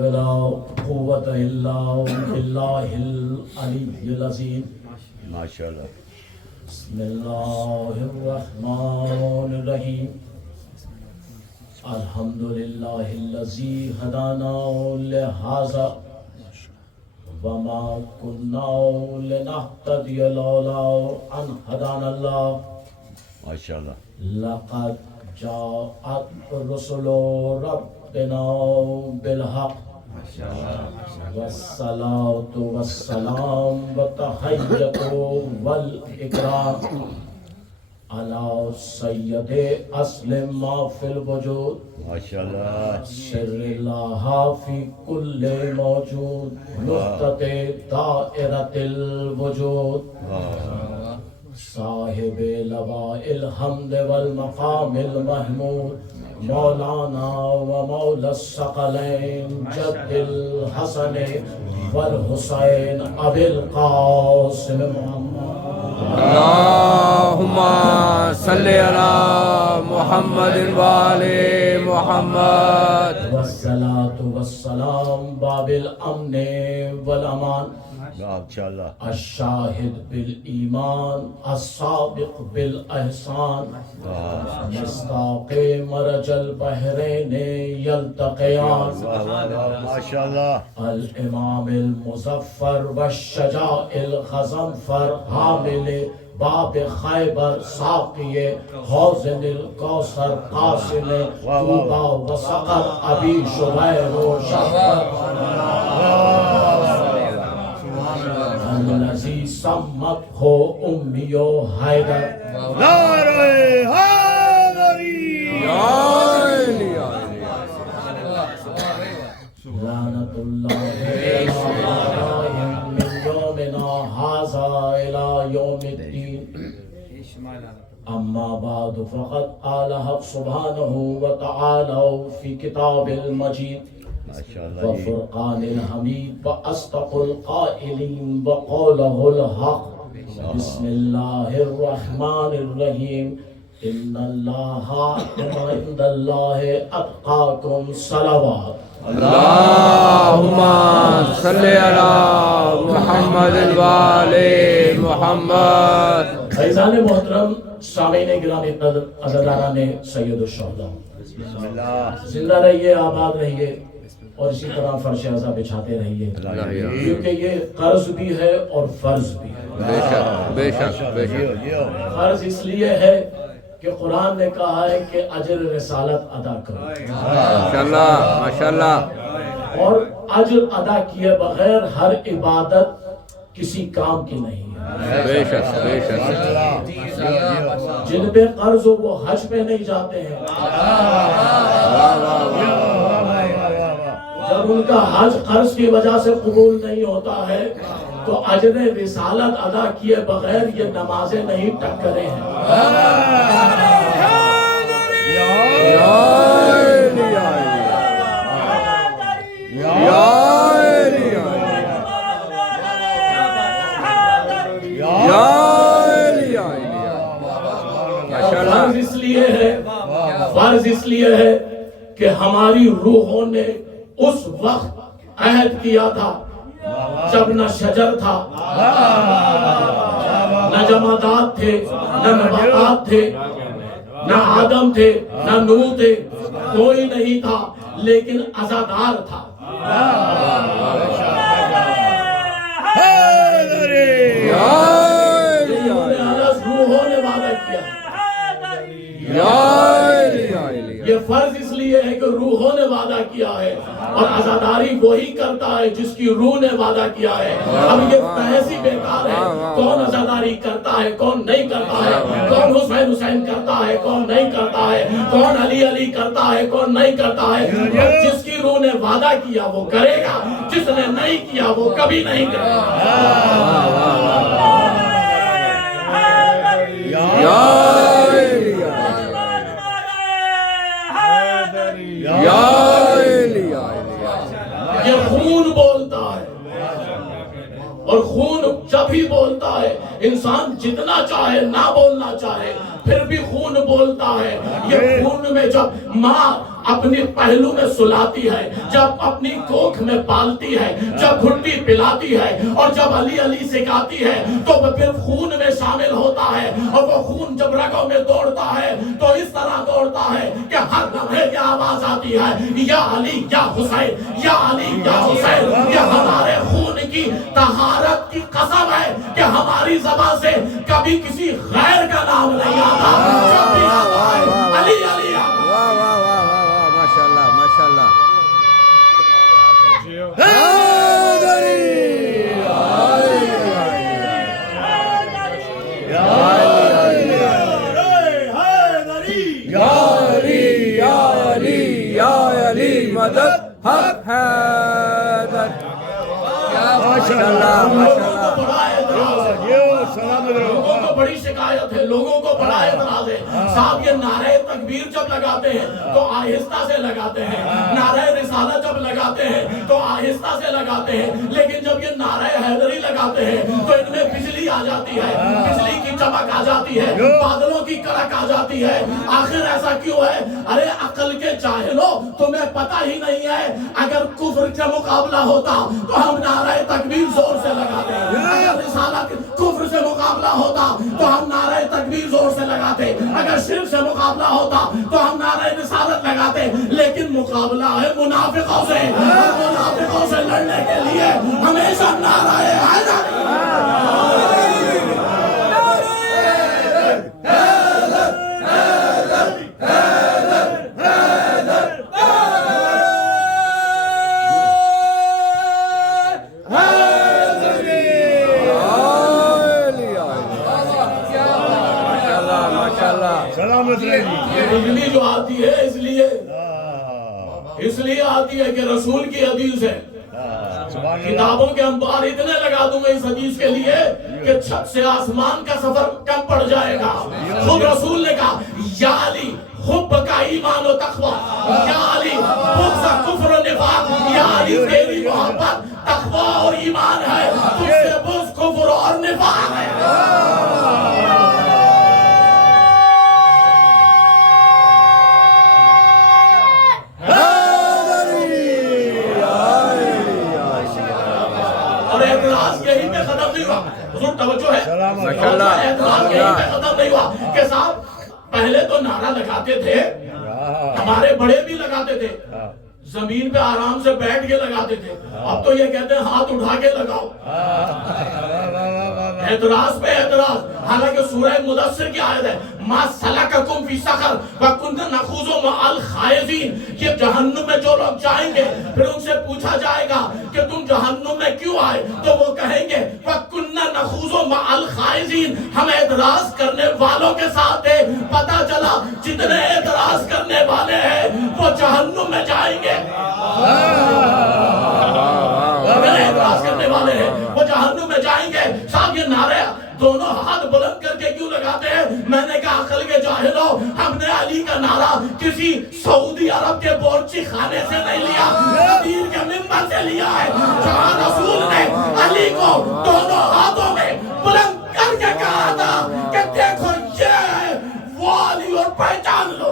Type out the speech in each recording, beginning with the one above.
ولا قوة إلا بالله العلي العظيم. ماشاءاللہ. بسم الله الرحمن الرحيم. الحمد لله الذي هدانا لهذا وما كنا لنهتدي لولا أن هدانا الله. ماشاءاللہ. لقد جاءت رسل ربنا بالحق والصلاة والسلام والتحية والإكرام على سيد أصل ما في الوجود ماشاءاللہ. سر الله في كل موجود نقطة دائرة الوجود صاحب لواء الحمد والمقام المحمود مولانا ومولا الثقلين جد الحسن والحسين أبي القاسم محمد. اللهم صل على محمد وآل محمد. والصلاة والسلام باب الأمن والأمان ماشاءاللہ. الشاهد بالإيمان السابق بالإحسان مصداق مرج البحرين يلتقيان ماشاءاللہ. الإمام المظفر والشجاع الغضنفر حامل باب خیبر ساقی حوض الکوثر قاسم طوبى وسقر ابی شبیر و شفر الذي سمته أمي حيدر. نعرہ حیدری. لعنة الله عليهم من يومنا هذا إلى يوم الدين. أما بعد فقد قال حق سبحانه وتعالى في كتاب المجيد ماشاءاللہ. وفرقان الحمید وأصدق القائلين وقوله الحق. بسم الله الرحمن الرحيم. إن الله عند الله أتقاكم صلوات. اللهم صل على محمد وآل محمد. فیضان محترم سامعین گرامی عزیزان سید الشہداء، بسم اللہ. زندہ رہیے، آباد رہیے اور اسی طرح فرش عزا بچھاتے رہیے، کیونکہ یہ قرض بھی ہے اور فرض بھی ہے. بے شک بے شک بے شک. فرض اس لیے ہے کہ قرآن نے کہا ہے کہ اجر رسالت ادا کرو، ماشاءاللہ ماشاءاللہ. اور اجر ادا کیے بغیر ہر عبادت کسی کام کی نہیں ہے. بے شک بے شک. جن پہ قرض ہو وہ حج پہ نہیں جاتے ہیں. جب ان کا حج قرض کی وجہ سے قبول نہیں ہوتا ہے تو اجر رسالت ادا کیے بغیر یہ نمازیں نہیں ٹکرے ہیں. فرض اس لیے ہے کہ ہماری روحوں نے اس وقت عہد کیا تھا جب نہ شجر تھا، نہ جمادات تھے، نہ نباتات تھے، نہ آدم تھے، نہ نوح تھے، کوئی نہیں تھا لیکن عزادار تھا. روحوں نے وعدہ کیا. یہ فرض اس لیے ہے کہ روحوں نے وعدہ کیا ہے اور عزاداری وہی کرتا ہے جس کی روح نے وعدہ کیا ہے. اب یہ بحث ہی بیکار ہے کون عزاداری کرتا ہے کون نہیں کرتا ہے، کون حسین حسین کرتا ہے کون نہیں کرتا ہے، کون علی علی کرتا ہے کون نہیں کرتا ہے. جس کی روح نے وعدہ کیا وہ کرے گا، جس نے نہیں کیا وہ کبھی نہیں کرے گا. یہ خون بولتا ہے اور خون جب ہی بولتا ہے انسان جتنا چاہے نہ بولنا چاہے پھر بھی خون بولتا ہے. یہ خون میں جب ماں اپنی پہلو میں سلاتی ہے، جب اپنی کوکھ میں پالتی ہے، جب گھٹی پلاتی ہے، اور جب علی علی سکھاتی ہے تو وہ پھر خون میں شامل ہوتا ہے، اور وہ خون جب رگوں میں دوڑتا ہے تو اس طرح دوڑتا ہے کہ ہر لمحے کی آواز آتی ہے، یا علی یا حسین، یا علی یا حسین۔ یہ ہمارے خون کی طہارت کی قسم ہے کہ ہماری زبان سے کبھی کسی غیر کا نام نہیں آتا، جب بھی آتا ہے علی علی آتا ہے۔ واہ واہ واہ واہ واہ، ماشاءاللہ ماشاءاللہ۔ مدد حق حیدر۔ ماشاءاللہ ماشاءاللہ۔ لوگوں کو بڑی شکایت ہے، لوگوں کو بڑا اعتراض ہے، صاحب یہ نعرہ تکبیر جب لگاتے ہیں تو آہستہ سے لگاتے ہیں، نعرہ رسالت جب لگاتے ہیں تو آہستہ سے لگاتے ہیں، لیکن جب یہ نعرہ حیدری لگاتے ہیں تو ان میں بجلی آ جاتی ہے، بجلی کی چمک آ جاتی ہے، بادلوں کی کڑک آ جاتی ہے۔ آخر ایسا کیوں ہے؟ ارے عقل کے جاہلو، تمہیں پتہ ہی نہیں ہے اگر کفر کا مقابلہ ہوتا تو ہم نعرہ تکبیر زور سے لگاتے ہیں، اگر رسالت کفر سے مقابلہ ہوتا تو ہم نعرہ تکبیر زور سے لگاتے، اگر شرک سے مقابلہ ہوتا تو ہم نعرہ رسالت لگاتے، لیکن مقابلہ ہے منافقوں سے، اور منافقوں سے لڑنے کے لیے ہمیشہ نعرہ حیدر۔ بجلی جو آتی ہے اس لیے آتی ہے کہ رسول کی حدیث ہے، کتابوں کے انبار اتنے لگا دوں گے اس حدیث کے لیے کہ چھت سے آسمان کا سفر کم پڑ جائے گا۔ خود رسول نے کہا یا علی حب کا ایمان و تقوی، یا علی بغض کفر و نفاق، یا علی تیری محبت تقوی اور ایمان ہے، تجھ سے بغض کفر اور نفاق ہے۔ یہی پہ ختم نہیں ہوا، حضور توجہ ہے، اعتراض یہی پہ ختم نہیں ہوا کہ صاحب پہلے تو نعرہ لگاتے تھے، ہمارے بڑے بھی لگاتے تھے، زمین پہ آرام سے بیٹھ کے لگاتے تھے، اب تو یہ کہتے ہیں ہاتھ اٹھا کے لگاؤ۔ اعتراض پہ اعتراض، حالانکہ سورہ مدثر کی آیت ہے ما سلککم فی سقر وکننا نخوض مع الخائضین، یہ جہنم میں جو لوگ جائیں گے پھر ان سے پوچھا جائے گا کہ تم جہنم میں کیوں آئے، تو وہ کہیں گے وکننا نخوض مع الخائضین، ہم اعتراض کرنے والوں کے ساتھ تھے، پتہ چلا جتنے اعتراض کرنے والے ہیں وہ جہنم میں جائیں گے، اعتراض کرنے والے ہیں وہ جہنم میں جائیں گے۔ صاحب یہ نعرہ دونوں ہاتھ بلند کر کے کیوں لگاتے ہیں؟ میں نے کہا عقل کے جاہلوں، ہم نے علی کا نعرہ کسی سعودی عرب کے بورچی خانے سے نہیں لیا، دین کے منبر سے لیا ہے، جہاں رسول نے علی کو دونوں ہاتھوں میں بلند کر کے کہا تھا کہ دیکھو یہ ہے وہ علی اور پہچان لو۔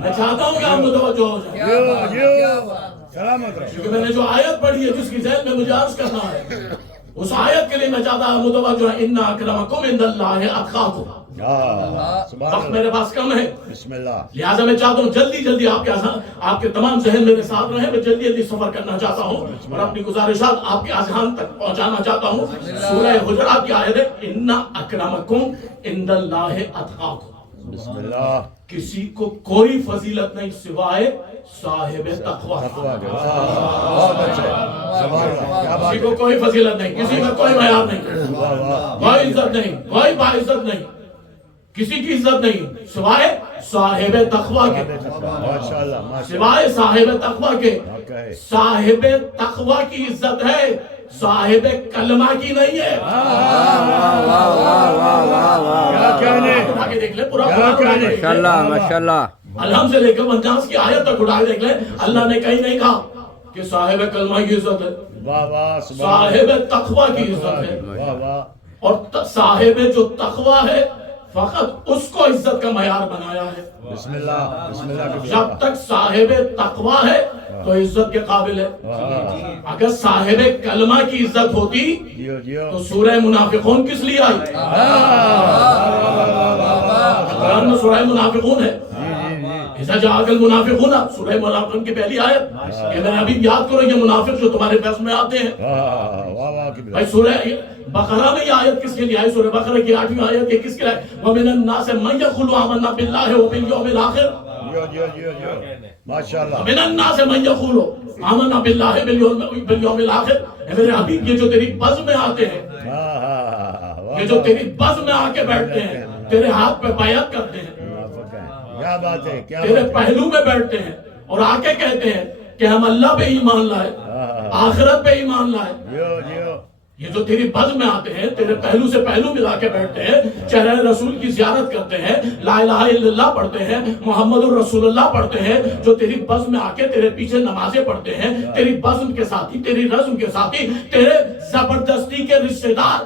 میں چاہتا ہوں کہ آپ متوجہ ہو جائیں، کیونکہ میں نے جو آیت پڑھی ہے جس کی ذہن میں مجھے عرض کرنا ہے، اس آیت کے لیے میں چاہتا ہوں متوجہ ہے، ان اکرمکم عند اللہ اتقاکم۔ وقت میرے پاس کم ہے، بسم اللہ، لہٰذا میں چاہتا ہوں جلدی جلدی آپ کے تمام ذہن میرے ساتھ رہیں، میں جلدی جلدی سفر کرنا چاہتا ہوں اور اپنی گزارشات آپ کے اذہان تک پہنچانا چاہتا ہوں۔ سورہ حجرات کی آیت ہے ان اکرمکم عند اللہ اتقاکم۔ بسم اللہ، کسی کو کوئی فضیلت نہیں سوائے صاحب تقوی۔ بہت اچھے، کسی کو کوئی فضیلت نہیں، کسی کا کوئی معیار نہیں، کوئی عزت نہیں، کوئی باعزت نہیں، کسی کی عزت نہیں سوائے صاحب تقوی کے، سوائے صاحب تقوی کے۔ صاحب تقوی کی عزت ہے، صاحب کلمہ کی نہیں ہے۔ کیا کہنے، آگے دیکھ لیں پورا ماشاءاللہ ماشاءاللہ۔ الحم سے لے کر والناس کی آیت تک اٹھا دیکھ لیں، اللہ نے کہیں نہیں کہا کہ صاحب کلمہ کی عزت ہے، واہ واہ صاحب تقوی کی عزت ہے، واہ واہ اور صاحب جو تقوی ہے فقط اس کو عزت کا معیار بنایا ہے۔ بسم اللہ کے جب تک صاحب تقوی ہے تو عزت کے قابل ہے۔ اگر صاحب کلمہ کی عزت ہوتی جیو جیو تو سورہ منافقون کس لیے آئی؟ قرآن میں سورہ منافقون ہے، اذا جاءک المنافقون، سورہ منافقون کی پہلی آیت کہ میرے حبیب یاد کرو یہ منافق جو تمہارے پاس میں آتے ہیں۔ واہ واہ کی بھائی سورہ بقرہ میں یہ آیت کس کے لیے آئی؟ سورہ بقرہ کی 8ویں آیت یہ کس کے لیے آئی؟ وَمِنَ النَّاسِ مَن يَقُولُ آمَنَّا بِاللَّهِ وَبِالْيَوْمِ الْآخِرِ، جیو جیو جیو جیو ماشاءاللہ وَمِنَ النَّاسِ مَن يَقُولُ آمَنَّا بِاللَّهِ وَبِالْيَوْمِ الْآخِرِ۔ اے میرے حبیب یہ جو تیری بزم میں آتے ہیں، یہ جو تیری بزم میں آ کے بیٹھتے ہیں، تیرے ہاتھ پہ بیعت کرتے ہیں، کیا بات ہے کیا تیرے بات ہے پہلو میں بیٹھتے ہیں اور آ کے کہتے ہیں کہ ہم اللہ پہ ایمان لائے، آخرت پہ ایمان لائے، جیو جیو یہ جو تیری بزم میں آتے ہیں، تیرے پہلو سے پہلو ملا کے بیٹھتے ہیں، چہرہ رسول کی زیارت کرتے ہیں، لا الہ الا اللہ پڑھتے ہیں، محمد الرسول اللہ پڑھتے ہیں، جو تیری بزم میں آ کے تیرے پیچھے نمازیں پڑھتے ہیں، تیری بزم کے ساتھی، تیری رزم کے ساتھی، تیرے زبردستی کے رشتہ دار،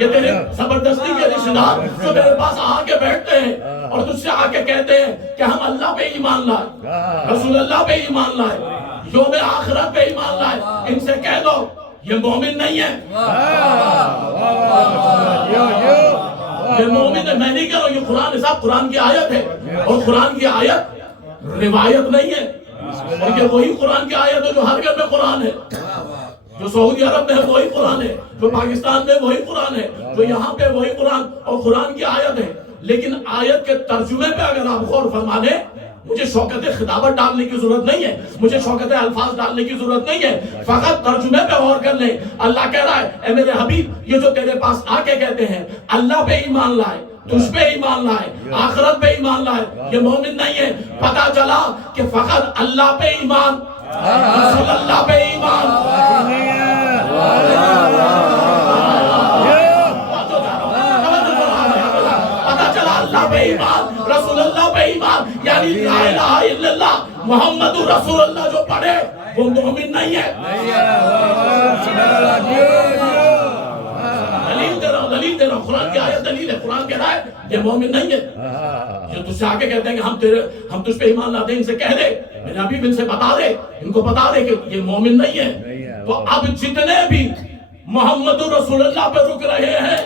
یہ تیرے زبردستی کے رشتہ دار جو میرے پاس آ کے بیٹھتے ہیں اور تجھ سے آ کے کہتے ہیں کہ ہم اللہ پہ ایمان لائے، رسول اللہ پہ ایمان لائے، یوم آخرت پہ ایمان لائے، ان سے کہہ دو یہ مومن نہیں ہے، یہ مومن ہے۔ میں نہیں کہہ رہا ہوں، یہ قرآن صاحب قرآن کی آیت ہے، اور قرآن کی آیت روایت نہیں ہے، اور یہ وہی قرآن کی آیت ہے جو ہر گھر میں قرآن ہے، جو سعودی عرب میں ہے وہی قرآن ہے، جو پاکستان میں وہی قرآن ہے، جو یہاں پہ وہی قرآن اور قرآن کی آیت ہے۔ لیکن آیت کے ترجمے پہ اگر آپ غور فرما لیں، مجھے شوکت خطابت ڈالنے کی ضرورت نہیں ہے، مجھے شوکت الفاظ ڈالنے کی ضرورت نہیں ہے، فقط ترجمے پہ غور کر لیں۔ اللہ کہہ رہا ہے اے میرے حبیب یہ جو تیرے پاس آ کے کہتے ہیں اللہ پہ ایمان لائے، تجھ پہ ایمان لائے، آخرت پہ ایمان لائے، یہ مومن نہیں ہے۔ پتا چلا کہ فقط اللہ پہ ایمان، رسول اللہ پہ ایمان، پتا چلا اللہ پہ ایمان، رسول اللہ پہ ایمان، یعنی لا الہ الا اللہ محمد رسول اللہ جو پڑھے وہ مومن نہیں ہے۔ دلیل دے رہا ہوں، قرآن کی آیت دلیل ہے، قرآن کہہ رہا ہے یہ مومن نہیں ہے۔ جو تجھ سے آگے کہتے ہیں کہ ہم تجھ پہ ایمان لاتے ہیں، ان سے کہہ دے میرے حبیب، ان سے بتا دے، ان کو بتا دے کہ یہ مومن نہیں ہے۔ تو اب جتنے بھی محمد رسول اللہ پہ رک رہے ہیں،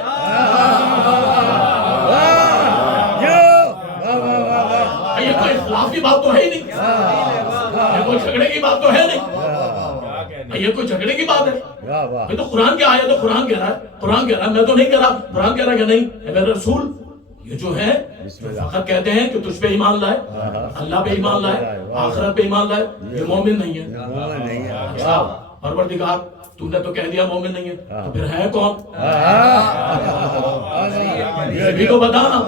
یہ کوئی اختلاف کی بات تو ہے ہی نہیں، یہ کوئی جھگڑے کی بات تو ہے نہیں، یہ کوئی جھگڑے کی بات ہے، یہ تو قرآن کی آیت ہے، قرآن کہہ رہا ہے، قرآن کہہ رہا ہے، میں تو نہیں کہہ رہا، قرآن کہہ رہا ہے کہ نہیں اے میرے رسول یہ جو ہے فقط کہتے ہیں کہ تجھ پہ ایمان لائے، اللہ پہ ایمان لائے، آخرت پہ ایمان لائے، یہ مومن نہیں ہے۔ اچھا پروردگار تو نے تو کہہ دیا مومن نہیں ہے، تو پھر ہے کون؟ یہ بھی تو بتانا،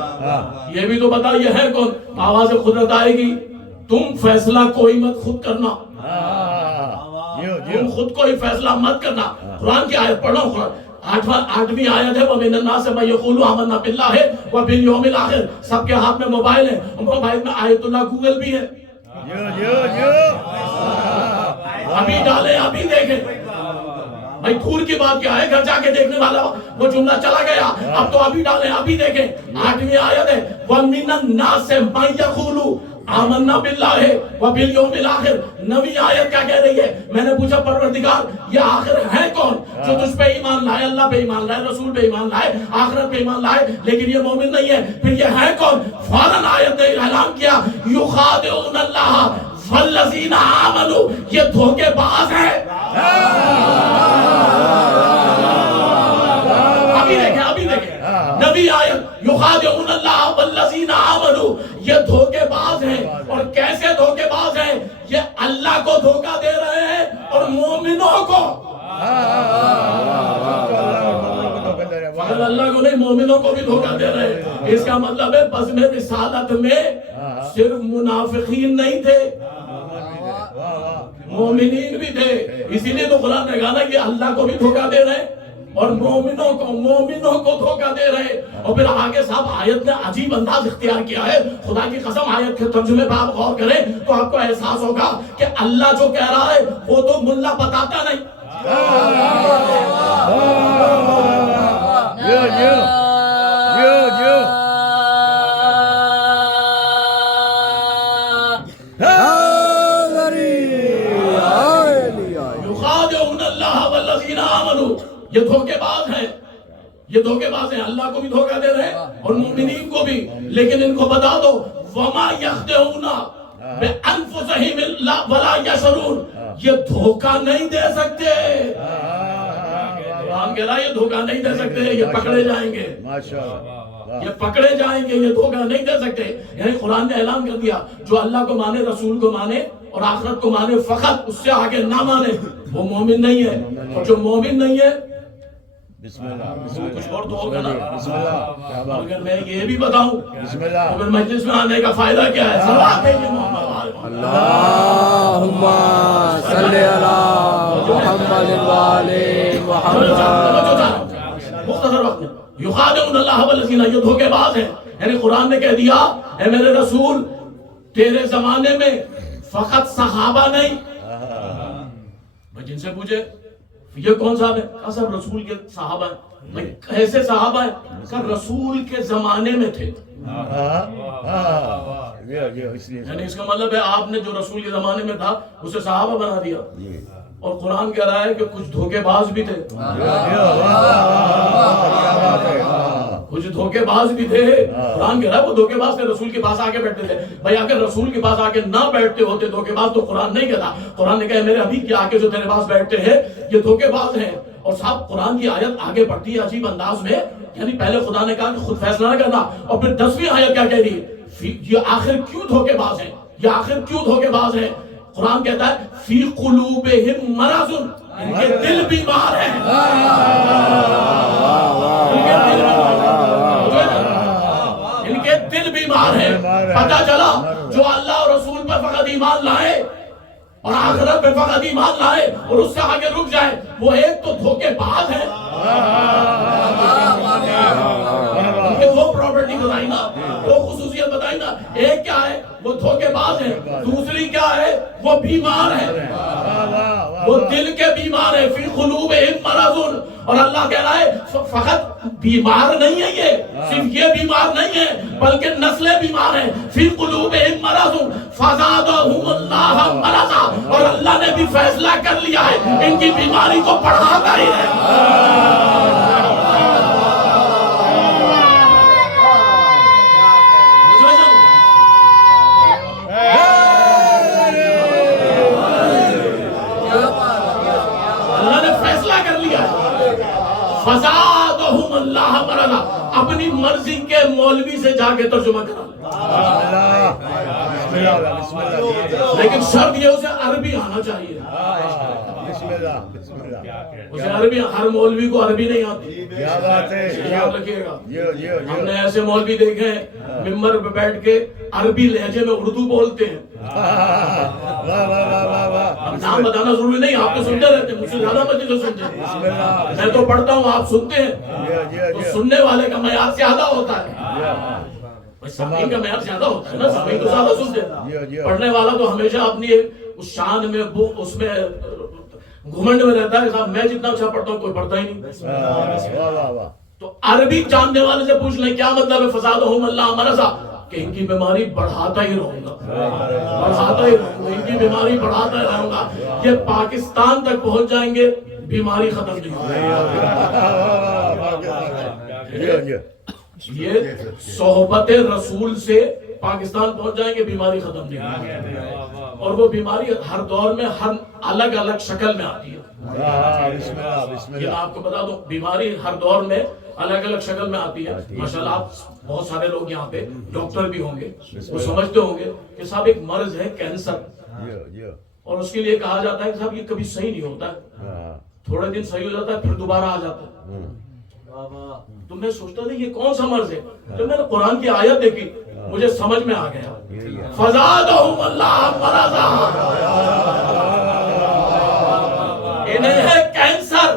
یہ بھی تو بتا یہ ہے کون؟ آواز قدرت آئے گی، تم فیصلہ کوئی مت خود کرنا، تم خود کوئی فیصلہ مت کرنا۔ قرآن کی آیت پڑھو، آٹھویں آیت ہے وَمِنَ النَّاسِ مَن يَقُولُ آمَنَّا بِاللَّهِ وَبِالْيَوْمِ الْآخِرِ۔ سب کے ہاتھ میں موبائل ہے، موبائل میں آیت اللہ گوگل بھی ہے، ابھی ڈالیں ابھی دیکھیں۔ بھائی دور کی بات کیا ہے، گھر جا کے دیکھنے والا وہ جملہ چلا گیا، اب تو ابھی ڈالیں ابھی دیکھیں۔ 8ویں آیت ہے وَمِنَ النَّاسِ مَن يَقُولُ آمنا باللہ وبالیوم الآخر۔ 9ویں آیت کیا کہہ رہی ہے؟ میں نے پوچھا پروردگار یہ آخر ہے کون جو تجھ پہ ایمان لائے، اللہ پہ ایمان لائے، رسول پہ ایمان لائے، آخرت پہ ایمان لائے، لیکن یہ مومن نہیں ہے، پھر یہ ہے کون؟ فوراً آیت نے اعلان کیا یخادعون اللہ والذین آمنوا، یہ دھوکے باز ہے۔ ابھی دیکھیں 9ویں آیت یخادعون اللہ والذین آمنوا، یہ دھوکے باز ہیں، اور کیسے دھوکے باز ہیں؟ یہ اللہ کو دھوکہ دے رہے ہیں اور مومنوں کو، فقط اللہ کو نہیں مومنوں کو بھی دھوکہ دے رہے ہیں۔ اس کا مطلب ہے بزم رسالت میں صرف منافقین نہیں تھے، مومنین بھی تھے، اسی لیے تو قرآن نے کہا نا کہ اللہ کو بھی دھوکہ دے رہے ہیں اور مومنوں کو دھوکہ دے رہے. اور پھر آگے صاحب آیت نے عجیب انداز اختیار کیا ہے. خدا کی قسم آیت کے ترجمے پہ آپ غور کریں تو آپ کو احساس ہوگا کہ اللہ جو کہہ رہا ہے وہ تو ملا بتاتا نہیں. یخادعون اللہ والذین آمنوا. یہ دھوکے باز ہیں, یہ دھوکے باز ہیں, اللہ کو بھی دھوکہ دے رہے ہیں اور مومنین کو بھی. لیکن ان کو بتا دو وما یخدعون بانفسہم ولا یشعرون. یہ دھوکہ نہیں دے سکتے. قرآن کہہ رہا ہے یہ دھوکہ نہیں دے سکتے, یہ پکڑے جائیں گے, یہ پکڑے جائیں گے, یہ دھوکہ نہیں دے سکتے. یعنی قرآن نے اعلان کر دیا جو اللہ کو مانے, رسول کو مانے اور آخرت کو مانے, فقط اس سے آگے نہ مانے وہ مومن نہیں ہے. اور جو مومن نہیں ہے بسم اللہ, کچھ اور تو ہوگا نا. بسم اللہ. اگر میں یہ بھی بتاؤں بسم اللہ. تو پھر مجلس میں آنے کا فائدہ کیا ہے؟ صلوات ہے یہ محمد. اللہم صلی علی محمد وآل محمد. مختصر وقت میں یخادعون اللہ والذین, یہ دھوکے باز ہیں. یعنی قرآن نے کہہ دیا اے میرے رسول تیرے زمانے میں فقط صحابہ نہیں. میں جن سے پوچھے یہ کون صاحب ہے, کہا صاحب رسول کے صحابہ ہیں. میں کیسے صحابہ ہیں؟ کہا رسول کے زمانے میں تھے. یعنی اس کا مطلب ہے آپ نے جو رسول کے زمانے میں تھا اسے صحابہ بنا دیا. اور قرآن کہہ رہا ہے کہ کچھ دھوکے باز بھی تھے, کچھ دھوکے باز بھی تھے. قرآن کہہ رہا ہے وہ دھوکے باز تھے, رسول کے پاس آگے بیٹھتے تھے. بھائی اگر رسول کے پاس آگے نہ بیٹھتے ہوتے دھوکے باز, تو قرآن نہیں کہتا. قرآن نے کہا میرے ابھی کے آگے جو تیرے پاس بیٹھتے ہیں یہ دھوکے باز ہیں. اور صاحب قرآن کی آیت آگے بڑھتی ہے عجیب انداز میں. یعنی پہلے خدا نے کہا کہ خود فیصلہ نہ کرنا, اور پھر 10ویں آیت کیا کہہ رہی ہے؟ یہ آخر کیوں دھوکے باز ہیں, یہ آخر کیوں دھوکے باز ہیں؟ قرآن کہتا ہے فی قلوبہم مرض, ان کے دل بیمار ہیں. ان کے دل بیمار ہیں. پتہ چلا جو اللہ اور رسول پر فقط ایمان لائے اور آخرت پہ فقط ایمان لائے اور اس سے آگے رک جائے, وہ ایک تو دھوکے باز ہیں. ان کے دو پراپرٹی بتائی نا, دو خصوصیت بتائی نا. ایک کیا ہے؟ وہ دھوکے باز ہیں. دوسری کیا ہے؟ وہ بیمار ہیں, وہ دل کے بیمار ہیں. فی قلوبہم مرض. اور اللہ کہہ رہا ہے فقط بیمار نہیں ہے, یہ صرف یہ بیمار نہیں ہے بلکہ نسلیں بیمار ہیں. فی قلوبہم مرض فزادہم اللہ مرضا. اور اللہ نے بھی فیصلہ کر لیا ہے ان کی بیماری کو بڑھاتا ہی ہے. فزادہم اللہ مرضا. اپنی مرضی کے مولوی سے جا کے ترجمہ کرا, لیکن شرط یہ اسے عربی آنا چاہیے. اسے عربی, ہر مولوی کو عربی نہیں آتی. کیا بات ہے, یاد رکھیے گا. ہم نے ایسے مولوی دیکھے ہیں ممبر پہ بیٹھ کے عربی لہجے میں اردو بولتے ہیں. اب نام بتانا ضروری نہیں, آپ تو سنتے رہتے ہیں, مجھ سے زیادہ مجھے تو سنتے ہیں. میں تو پڑھتا ہوں, آپ سنتے ہیں, تو سننے والے کا معیار زیادہ ہوتا ہے. سامعین کا معیار زیادہ ہوتا ہے نا, سامعین تو زیادہ سنتے ہیں. پڑھنے والا تو ہمیشہ اپنی اس شان میں اس میں گھمنڈ میں رہتا ہے, صاحب میں جتنا اچھا پڑھتا ہوں کوئی پڑھتا ہی نہیں. تو عربی جاننے والے سے پوچھ لیں کیا مطلب ہے فزادہم اللہ مرضا, کہ ان کی بیماری بڑھاتا ہی رہوں گا, بڑھاتا ہی رہوں گا, ان کی بیماری بڑھاتا ہی رہوں گا. یہ پاکستان تک پہنچ جائیں گے, بیماری ختم نہیں ہوگی. یہ صحبت رسول سے پاکستان پہنچ جائیں گے, بیماری ختم نہیں ہوگی. اور وہ بیماری ہر دور میں ہر الگ الگ شکل میں آتی ہے. یہ آپ کو بتا دوں, بیماری ہر دور میں الگ الگ شکل میں آتی ہے. ماشاءاللہ آپ بہت سارے لوگ یہاں پہ ڈاکٹر بھی ہوں گے, وہ سمجھتے ہوں گے کہ صاحب ایک مرض ہے کینسر, اور اس کے لیے کہا جاتا ہے کہ صاحب یہ کبھی صحیح نہیں ہوتا ہے, تھوڑے دن صحیح ہو جاتا ہے پھر دوبارہ آ جاتا ہے. تو میں سوچتا تھا یہ کون سا مرض ہے. جب میں نے قرآن کی آیت دیکھی مجھے سمجھ میں آ گیا, فزادہم اللہ مرضا. انہیں ہے کینسر,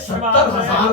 70,000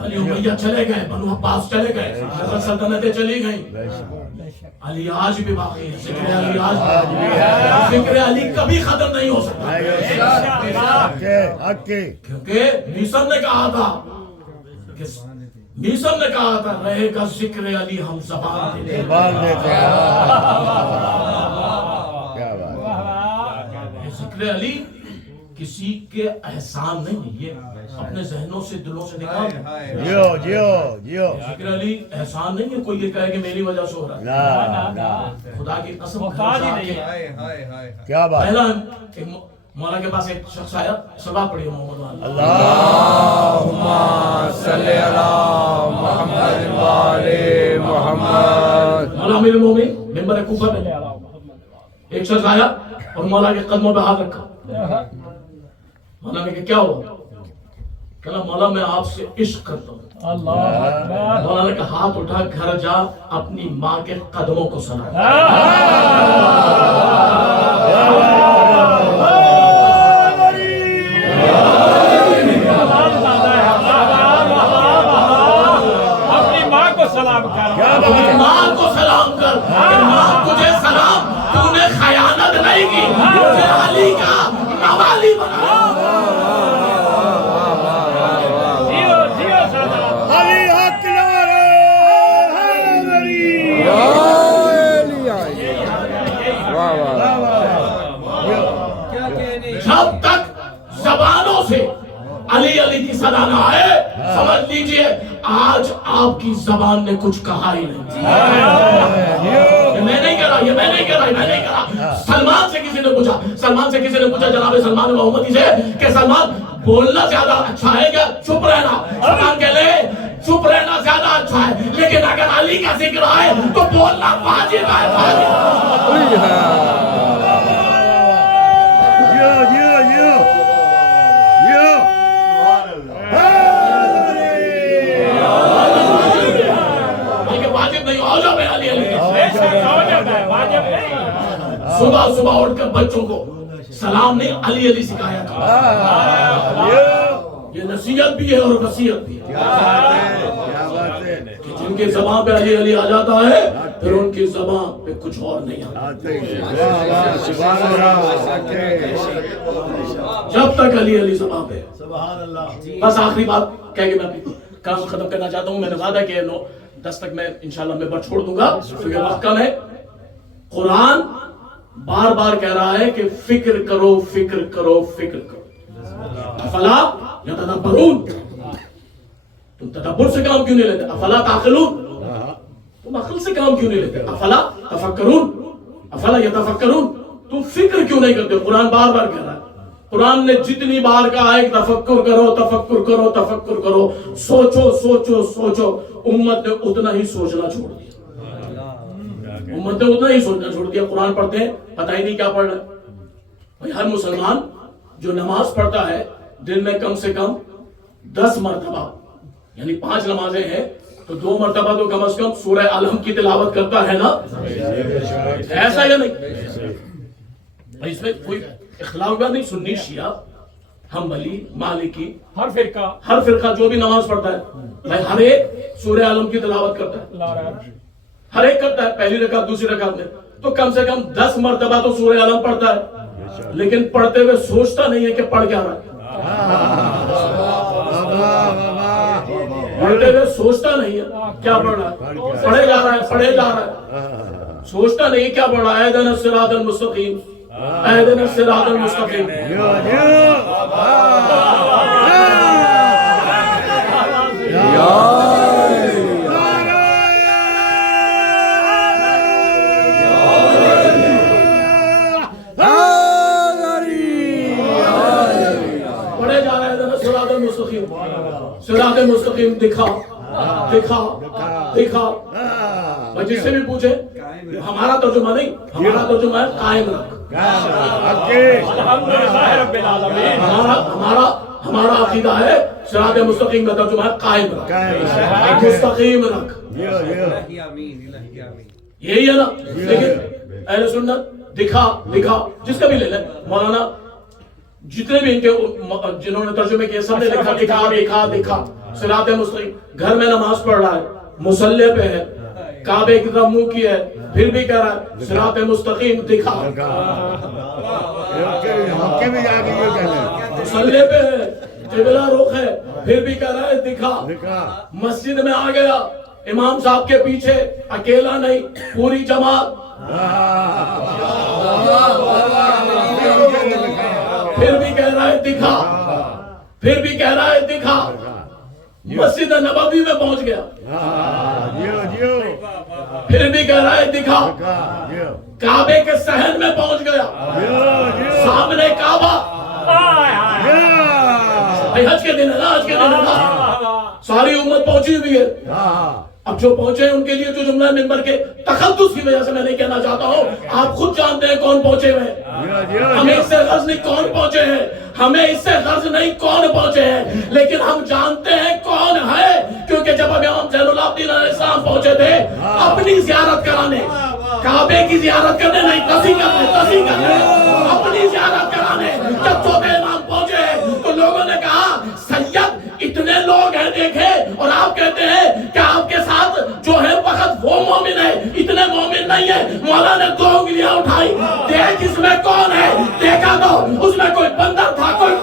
علی امیہ چلے گئے، بنو عباس چلے گئے، سلطنتیں چلی گئیں، علی آج بھی باقی ہے، ذکر علی آج بھی ہے، ذکر علی کبھی ختم نہیں ہو سکتا، کیونکہ میسر نے کہا تھا رہے گا ذکر علی ہم زبان دیتے ہیں، ذکر علی کسی کے احسان نہیں، یہ اپنے ذہنوں سے دلوں سے نکال، ذکر علی احسان نہیں ہے، کوئی یہ کہے کہ میری وجہ سے ہو رہا ہے، خدا کی قسم کیا بات، پہلا مولا کے پاس ایک شخص آیا، سبا پڑھی محمد والا، اللہم صلی علی محمد وآل محمد. مولا امیر المومنین ممبر کوفہ پہ ایک شخص آیا اور مولا کے قدموں پہ ہاتھ رکھا، مولا نے کہا کیا ہوا؟ کہا مولا میں آپ سے عشق کرتا ہوں. مولا نے کہا ہاتھ اٹھا، گھر جا اپنی ماں کے قدموں کو سلام. اپنی ماں کو سلام کر کہ ماں تجھے سلام، تو نے خیانت نہیں کی، مجھے علی کا نوالی بنا. جب تک زبانوں سے علی علی کی صدا نہ آئے، سمجھ لیجئے آج آپ کی زبان نے کچھ کہا ہی نہیں. یہ میں نہیں کہہ رہا. سلمان سے کسی نے پوچھا جناب سلمان محمدی سے کہ سلمان بولنا زیادہ اچھا ہے کیا چپ رہنا؟ سلمان کہہ لے چپ رہنا زیادہ اچھا ہے، لیکن اگر علی کا ذکر آئے تو بولنا واجب ہے. صبح صبح اٹھ کر بچوں کو سلام نہیں علی علی سکھایا تھا. یہ نصیحت بھی ہے اور وصیت بھی ہے کہ جن کی زبان پہ علی علی آ جاتا ہے پھر ان کی زبان پہ کچھ اور نہیں آتا. جب تک علی علی زبان پہ. بس آخری بات کہہ کے میں اپنی کام ختم کرنا چاہتا ہوں. میں نے وعدہ کیا 9-10 تک میں انشاءاللہ میں بڑھ چھوڑ دوں گا کیونکہ وقت کم ہے. قرآن بار بار کہہ رہا ہے کہ فکر کرو فکر کرو فکر کرو. افلا یتدبرون، تم تدبر سے کام کیوں نہیں لیتے؟ افلا تعقلون، تم عقل سے کام کیوں نہیں لیتے؟ افلا تفکرون، افلا یتفکرون، تم فکر کیوں نہیں کرتے؟ قرآن بار بار کہہ رہا ہے. قرآن نے جتنی بار کہا ہے کہ تفکر کرو تفکر کرو تفکر کرو، سوچو سوچو سوچو، امت نے اتنا ہی سوچنا چھوڑ دیا. امت نے اتنا ہی سوچنا چھوڑ دیا. قرآن پڑھتے ہیں پتہ ہی نہیں کیا پڑھ رہے. ہر مسلمان جو نماز پڑھتا ہے دن میں کم سے کم 10 مرتبہ، یعنی 5 نمازیں ہیں تو 2 مرتبہ تو کم از کم سورہ الحم کی تلاوت کرتا ہے نا؟ ایسا یا نہیں؟ اس میں کوئی اختلاف کا نہیں. سنی شیعہ حنبلی مالکی ہر فرقہ جو بھی نماز پڑھتا ہے ہر ایک سورہ الحم کی تلاوت کرتا ہے، ہر ایک کرتا ہے. پہلی رکعت دوسری رکعت میں تو کم سے کم 10 مرتبہ تو سورہ الحم پڑھتا ہے، لیکن پڑھتے ہوئے سوچتا نہیں ہے کہ پڑھ کیا رہا ہے. پڑھتے ہوئے سوچتا نہیں ہے کیا پڑھ رہا ہے، پڑھے جا رہا ہے، سوچتا نہیں ہے کیا پڑھ رہا ہے. اہدنا الصراط المستقیم، اہدنا الصراط المستقیم. صراط مستقیم دکھا دکھا دکھا. جس سے بھی پوچھے ہمارا ترجمہ نہیں، ہمارا ترجمہ ہے قائم رکھ. ہمارا عقیدہ ہے صراط مستقیم کا ترجمہ ہے قائم رکھ، مستقیم رکھ. یہی ہے نا. لیکن اہل سنت دکھا دکھا جس کا بھی لے لیں. مولانا جتنے بھی ان کے جنہوں نے ترجمے کیے سب نے لکھا دکھا دکھا دکھا. صراط مستقیم. گھر میں نماز پڑھ رہا ہے, مصلی پہ ہے, کعبے کی طرف منہ کی ہے, پھر بھی کہہ رہا ہے صراط مستقیم دکھا. مصلی پہ ہے, قبلہ رخ ہے, پھر بھی کہہ رہا ہے دکھا. مسجد میں آ گیا, امام صاحب کے پیچھے, اکیلا نہیں, پوری جماعت, پھر بھی کہہ رہا ہے دکھا, پھر بھی کہہ رہا ہے دکھا. مسجد نبوی میں پہنچ گیا, پھر بھی کہہ رہا ہے دکھا. کعبے کے صحن میں پہنچ گیا, سامنے کعبہ. حج کے دن ہے نا, حج کے دن ہے نا, ساری امت پہنچی ہوئی ہے. اب جو پہنچے ہیں ان کے لیے جو جملہ ہے ممبر کے تخصص کی وجہ سے میں نہیں کہنا چاہتا ہوں, آپ خود جانتے ہیں کون پہنچے ہوئے ہیں. ہمیں اس سے غرض نہیں کون پہنچے ہیں, ہمیں اس سے غرض نہیں کون پہنچے ہیں, لیکن ہم جانتے ہیں کون ہے. کیونکہ جب امام زین العابدین علیہ السلام پہنچے تھے اپنی زیارت کرانے, کعبے کی زیارت کرنے نہیں, تصحیح کرنے, اپنی زیارت کرانے. جب چوتھے امام پہنچے تو لوگوں نے کہا سید اتنے لوگ ہیں دیکھے, اور آپ کہتے ہیں کہ آپ کے ساتھ جو ہے وقت وہ مومن ہے, اتنے مومن نہیں ہے. مولا نے 2 انگلیاں اٹھائی, دیکھ اس میں کون ہے. دیکھا تو اس میں کوئی بندر تھا, کوئی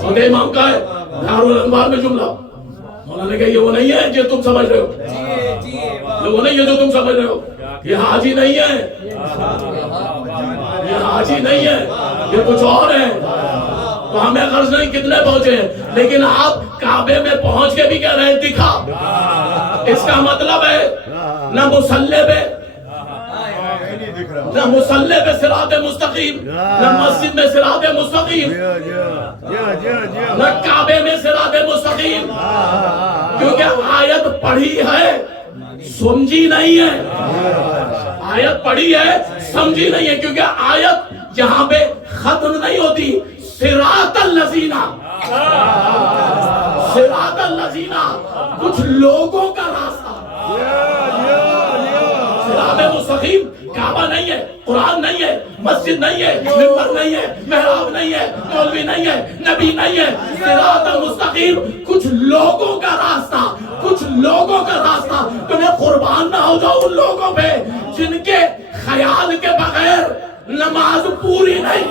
چھوٹے امام کا ہے دارالانوار میں جملہ. مولا نے کہا یہ وہ نہیں ہے جو تم سمجھ رہے ہو, یہ وہ نہیں ہے جو تم سمجھ رہے ہو. یہ حاجی نہیں ہے, یہ حاجی نہیں ہے, یہ کچھ اور ہے. تو ہمیں غرض نہیں کتنے پہنچے ہیں, لیکن آپ کعبے میں پہنچ کے بھی کہہ رہے ہیں دکھا. اس کا مطلب ہے نہ مصلی پہ, نہ مصلی پہ صراط مستقیم, نہ مسجد میں صراط مستقیم, نہ کعبے میں صراط مستقیم. کیونکہ آیت پڑھی ہے سمجھی نہیں ہے, آیت پڑھی ہے سمجھی نہیں ہے. کیونکہ آیت یہاں پہ ختم نہیں ہوتی. صراط الذین, صراط الذین کچھ لوگوں کا راستہ. صراط مستقیم کعبہ نہیں ہے, قرآن نہیں ہے, مسجد نہیں ہے, ممبر نہیں ہے, محراب نہیں ہے, مولوی نہیں ہے, نبی نہیں ہے. صراط مستقیم کچھ لوگوں کا راستہ, کچھ لوگوں کا راستہ. تو میں قربان نہ ہو جاؤں ان لوگوں پہ جن کے خیال کے بغیر نماز پوری نہیں.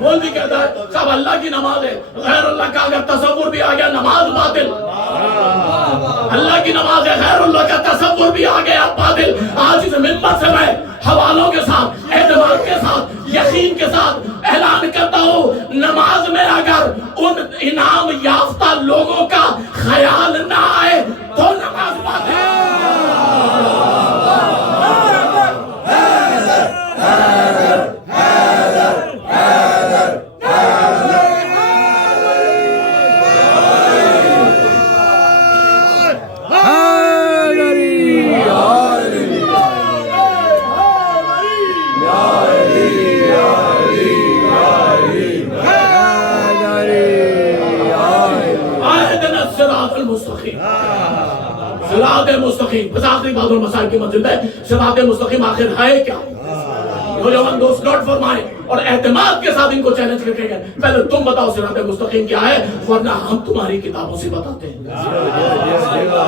مولوی کہتا ہے صاحب اللہ کی نماز ہے, غیر اللہ کا اگر تصور بھی آ گیا نماز باطل. اللہ کی نماز ہے, غیر اللہ کا تصور بھی آ گیا باطل. آج اس ممبر سے میں حوالوں کے ساتھ, اعتماد کے ساتھ, یقین کے ساتھ اعلان کرتا ہوں, نماز میں اگر ان انعام یافتہ لوگوں کا خیال نہ آئے تو نماز باطل. صراط مستقیم بس آخری بات اور مسائل کی منزل ہے. صراط مستقیم آخر ہے کیا؟ نوجوان دوست نوٹ فرمائیں اور اعتماد کے ساتھ ان کو چیلنج کریں گے, پہلے تم بتاؤ صراط مستقیم کیا ہے, ورنہ ہم تمہاری کتابوں سے بتاتے ہیں.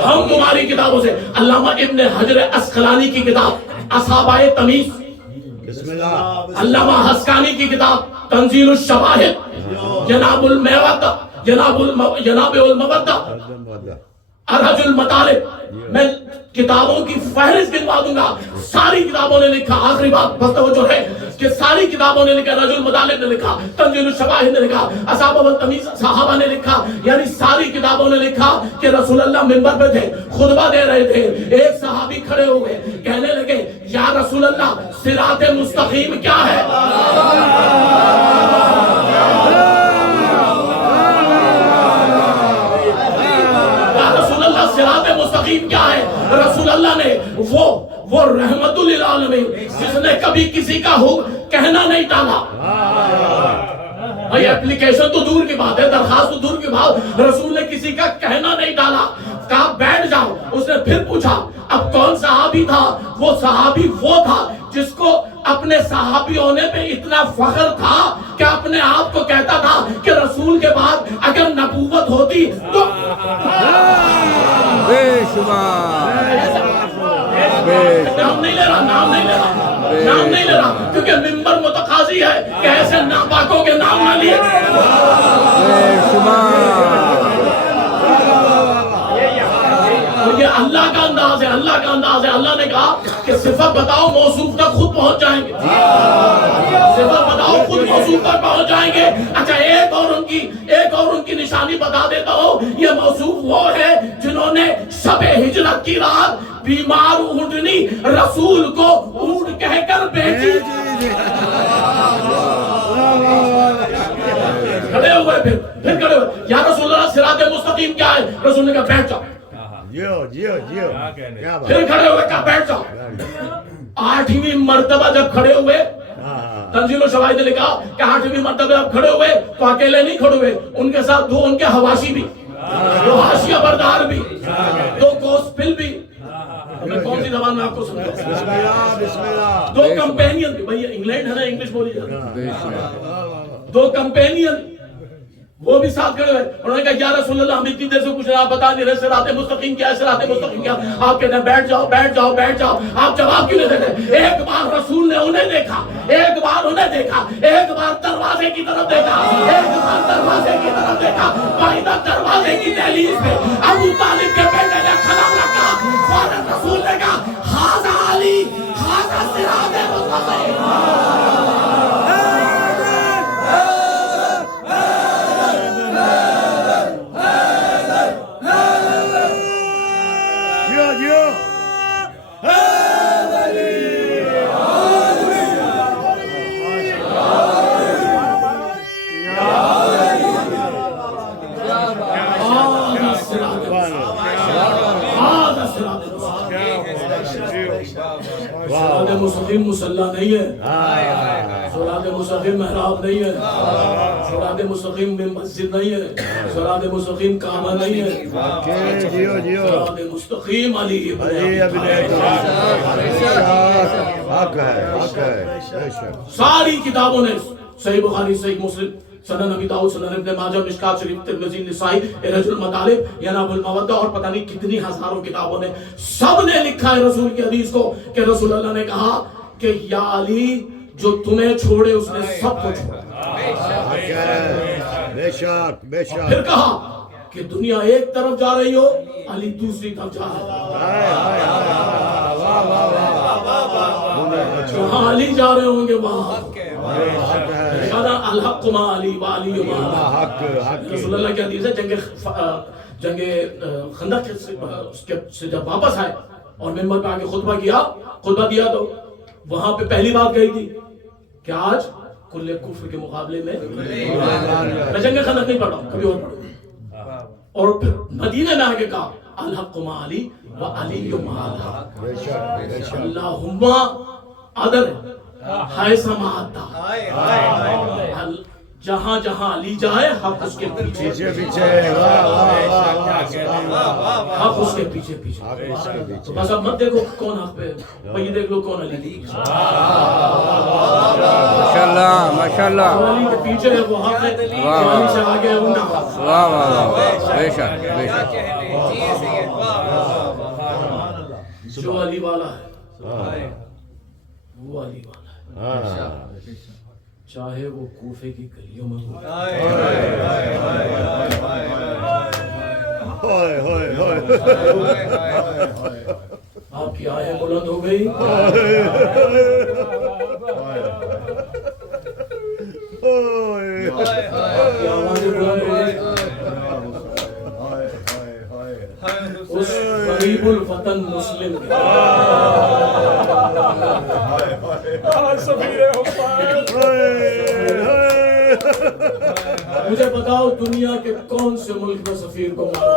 ہم تمہاری کتابوں سے. علامہ ابن حجر عسقلانی کی کتاب اصحابۂ تمیز, علامہ حسکانی کی کتاب تنزیل الشواہد, جناب المودہ, جناب المودہ, ارحج المطالب. میں کتابوں کی فہرست گنوا دوں گا. ساری کتابوں نے لکھا, آخری بات بس توجہ ہے کہ ساری کتابوں نے لکھا, ارحج المطالب نے لکھا, تنزیل الشواہد نے لکھا, اصحابہ التمیز صحابہ نے لکھا, یعنی ساری کتابوں نے لکھا کہ رسول اللہ منبر پہ تھے, خطبہ دے رہے تھے, ایک صحابی کھڑے ہوئے کہنے لگے یا رسول اللہ صراط مستقیم کیا ہے؟ صراط مستقیم مستقیم کیا ہے؟ رسول اللہ نے وہ رحمت للعالمین جس نے کبھی کسی کا کہنا نہیں ٹالا. بھائی اپلیکیشن تو دور کی بات ہے, درخواست تو دور کی بات, رسول نے کسی کا کہنا نہیں ڈالا, کہا بیٹھ جاؤ. اس نے پھر پوچھا اب کون صحابی تھا؟ وہ صحابی وہ تھا جس کو اپنے صحابی ہونے پہ اتنا فخر تھا کہ اپنے آپ کو کہتا تھا کہ رسول کے بعد اگر نبوت ہوتی تو بے شمار نام نہیں لے رہا کیونکہ ممبر متقاضی ہے کہ ایسے ناپاکوں کے نام نہ لیے. بے شمار یہ اللہ کا انداز ہے, اللہ نے کہا کہ صفت بتاؤ موصوف تک خود پہنچ جائیں گے. صفت بتاؤ خود موصوف تک پہنچ جائیں گے. اچھا ایک اور ان کی نشانی بتا دیتا ہوں. یہ موصوف وہ ہے جنہوں نے شب ہجرت کی رات بیمار اونٹنی رسول کو اونٹ کہہ کر بیچی. کھڑے ہوئے پھر کھڑے ہوئے, یا رسول اللہ صراط مستقیم کیا ہے؟ رسول نے کہا بیٹھ جاؤ. پھر کھڑے ہوئے کہا بیٹھ جاؤ. 8ویں مرتبہ جب کھڑے ہوئے, تنزیل و شواہد نے لکھا کہ 8ویں مرتبہ جب کھڑے ہوئے تو اکیلے نہیں کھڑے ہوئے, ان کے ساتھ 2 ان کے حواشی بھی, 2 حاشیہ بردار بھی, 2 گوسپل بھی. میں کون سی زبان میں آپ کو سمجھاؤں؟ 2 کمپینین بھی. بھئی انگلینڈ ہے نا, انگلش بولی جاتی ہے. 2 کمپینین وہ بھی ساتھ کھڑے ہوئے. انہوں نے کہا یا رسول اللہ ہم اتنی دیر سے کچھ آپ بتا نہیں رہے, صراط مستقیم کیا ہے, صراط مستقیم کیا. آپ کہتے ہیں بیٹھ جاؤ. آپ جواب کیوں نہیں دیتے؟ ایک بار رسول نے انہیں دیکھا, ایک بار دروازے کی طرف دیکھا, باہر دروازے کی دہلیز پہ ابو طالب کے بیٹے نے قدم رکھا. فوراً رسول نے کہا ھذا علی, ھذا صراط مستقیم. صراط مستقیم مسلح نہیں ہے, صراط مستقیم محراب نہیں ہے, صراط مستقیم مسجد نہیں ہے, صراط مستقیم کعبہ نہیں ہے, صراط مستقیم علی ابن ساری کتابوں نے, صحیح بخاری, صحیح مسلم, سنن نبی داؤد, سنن ابن ماجہ, مشکات شریف, ترمذی, نسائی, رجل المطالب, یناب المودہ اور پتہ نہیں کتنی ہزاروں کتابوں نے, سب نے لکھا ہے رسول کی حدیث کو کہ رسول اللہ نے کہا کہ یا علی جو تمہیں چھوڑے اس نے سب کو چھوڑا. بے شک. پھر کہا کہ دنیا ایک طرف جا رہی ہو, علی دوسری طرف جا رہا ہے. جہاں علی جا رہے ہوں گے وہاں الحق ما علی و علی ما الحق. رسول اللہ کی حدیث ہے جنگ خندق سے جب واپس آئے اور ممبر پہ آگے خطبہ دیا تو وہاں پہ پہلی بات کہی تھی کہ آج کل کفر کے مقابلے میں جنگ خندق نہیں پڑھا, کبھی اور پڑھوں. اور پھر مدینہ میں آگے کہا الحق ما علی و علی ما الحق. اللہم عدل ہائے سماعتا, جہاں جہاں علی جائے حق اس کے پیچھے, حق اس کے پیچھے. تو بس اب مت دیکھو کون حق پہ, وہی دیکھ لو کون علی. ماشاءاللہ علی کے پیچھے ہے وہ حق ہے, علی سے آگے ہے وہ نہ. بے شک. جو علی والا ہے وہ علی والا ہے, چاہے وہ کوفے کی گلیوں میں ہو. آپ کی آہیں بلند ہو گئی, آپ کی آوازیں بلند ہو گئی. اس غریب الوطن مسلم کے مجھے بتاؤ دنیا کے کون سے ملک میں سفیر کو مارا؟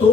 2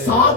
7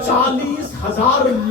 40,000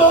2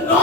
9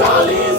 40